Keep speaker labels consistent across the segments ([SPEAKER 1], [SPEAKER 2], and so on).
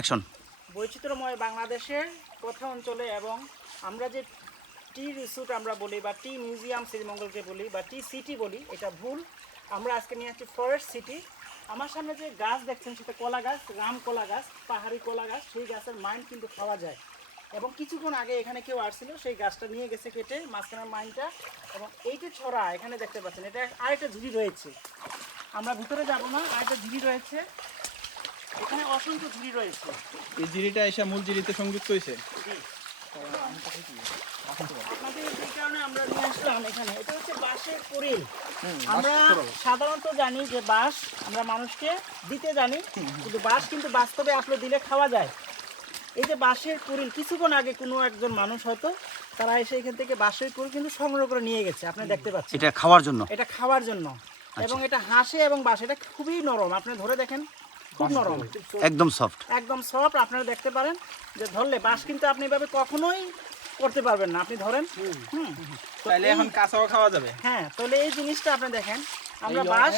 [SPEAKER 1] Action
[SPEAKER 2] বৈচিত্র্যময় বাংলাদেশের কথা অঞ্চলে এবং আমরা যে টি রিসোর্ট আমরা বলি বা টি মিউজিয়াম শ্রীমঙ্গলকে বলি বা টি সিটি বলি, এটা ভুল। আমরা আজকে নিয়ে আসছি ফরেস্ট সিটি। আমার সামনে যে গাছ দেখছেন সেটা কলা গাছ, রাম কলা গাছ, পাহাড়ি কলা গাছ, সেই গাছের মাইন্ড কিন্তু খাওয়া যায়। এবং কিছুক্ষণ আগে এখানে কেউ আসছিল, সেই গাছটা নিয়ে গেছে কেটে মাঝখানের মাইন্ডটা এবং এইটা ছড়া, এখানে দেখতে পাচ্ছেন, এটা আরেকটা ঝুড়ি রয়েছে। আমরা ভিতরে যাব না, আরেকটা ঝুড়ি রয়েছে। এখানে অসংখ্য ঝুড়ি রয়েছে।
[SPEAKER 3] এই জিরিটা এসে মূল জিরিতে সংযুক্ত হয়েছে।
[SPEAKER 2] আপনাদের যে কারণে আমরা নিয়ে আসলাম এখানে এটা হচ্ছে বাঁশের পরিল। আমরা সাধারণত জানি যে বাঁশ আমরা মানুষকে দিতে জানি কিন্তু বাঁশ কিন্তু বাস্তবে আপনি দিলে খাওয়া যায়। এই যে বাঁশের পুরিল কিছুক্ষণ আগে কোনো একজন মানুষ হয়তো তারা এসে এখান থেকে বাঁশের পুরিল কিন্তু সংগ্রহ করে নিয়ে গেছে আপনি দেখতে পাচ্ছেন।
[SPEAKER 1] এটা খাওয়ার জন্য?
[SPEAKER 2] এটা খাওয়ার জন্য। এবং এটা হাসে এবং বাঁশ এটা খুবই নরম আপনি ধরে দেখেন। খুব নরম।
[SPEAKER 1] একদম সফট
[SPEAKER 2] একদম সফট আপনারা দেখতে পারেন যে ধরলে বাঁশ কিন্তু আপনি এভাবে কখনোই করতে পারবেন না। আপনি ধরেন হুম। তো এই-
[SPEAKER 3] এখন কাঁচাও খাওয়া যাবে।
[SPEAKER 2] হ্যাঁ তাহলে এই জিনিসটা আপনি দেখেন আমরা বাঁশ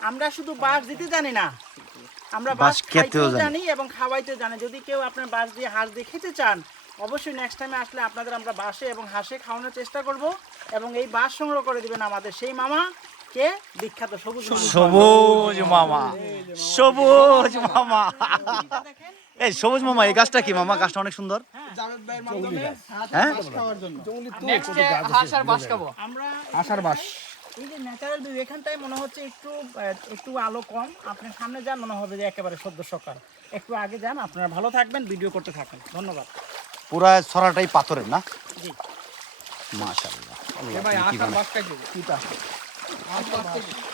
[SPEAKER 2] আমরা শুধু বাঁশ দিতে জানি না। আমরা
[SPEAKER 1] বাঁশ খেতেও জানি।
[SPEAKER 2] এবং খাওয়াইতেও জানি। যদি কেউ আপনার বাঁশ দিয়ে হাঁস দিয়ে খেতে চান অবশ্যই নেক্সট টাইমে আসলে আপনাদের আমরা বাঁশে এবং হাঁসে খাওয়ানোর চেষ্টা করব এবং এই বাঁশ সংগ্রহ করে দিবেন আমাদের সেই মামা কে বিখ্যাত সবুজ মামা।
[SPEAKER 1] সবুজ মামা। সবুজ মামা। এই সবুজ মামা এই গাছটা কি? মামা গাছটা অনেক সুন্দর। হ্যাঁ?
[SPEAKER 3] আষাঢ় বাস
[SPEAKER 2] এই যে ন্যাচারাল ভিউ এখানটায় মনে হচ্ছে একটু একটু আলো কম। আপনার সামনে যান মনে হবে যে একেবারে সদ্য সকাল। একটু আগে যান আপনারা ভালো থাকবেন ভিডিও করতে থাকেন। ধন্যবাদ।
[SPEAKER 1] পুরা ছড়াটাই পাথরের না?
[SPEAKER 2] জি।
[SPEAKER 1] মাশাআল্লাহ।
[SPEAKER 3] ভাই আষাঢ় বাস খাইছে।